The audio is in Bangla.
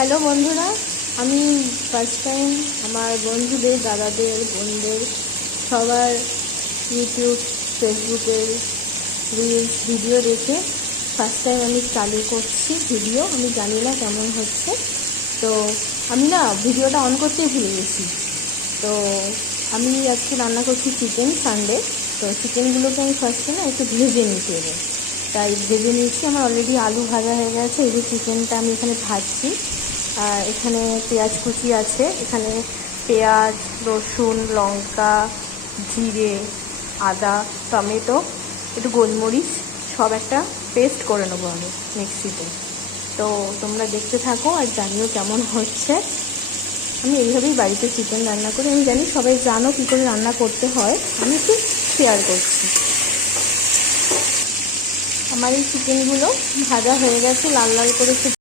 হ্যালো বন্ধুরা, আমি ফার্স্ট টাইম আমার বন্ধুদের, দাদাদের, বোনদের সবার ইউটিউব, ফেসবুকের রিলস ভিডিও দেখে ফার্স্ট টাইম আমি চালু করছি ভিডিও। আমি জানি না কেমন হচ্ছে, তো আমি না ভিডিওটা অন করতেই ভুলে গেছি। তো আমি আজকে রান্না করছি চিকেন, সানডে। তো চিকেনগুলোকে আমি ফার্স্টে না একটু ভেজে নিতে হবে, তাই ভেজে নিচ্ছি। আমার অলরেডি আলু ভাজা হয়ে গেছে। এই যে চিকেনটা আমি এখানে ভাজছি, আর এখানে পেঁয়াজ কুচি আছে। এখানে পেঁয়াজ, রসুন, লঙ্কা, জিরে, আদা, টমেটো, একটু গোলমরিচ সব একটা পেস্ট করে নেবো আমি মিক্সিতে। তো তোমরা দেখতে থাকো আর জানিও কেমন হচ্ছে। আমি এইভাবেই বাড়িতে চিকেন রান্না করি। আমি জানি সবাই জানো কী করে রান্না করতে হয়, আমি একটু শেয়ার করছি। আমার এই চিকেনগুলো ভাজা হয়ে গেছে, লাল লাল করে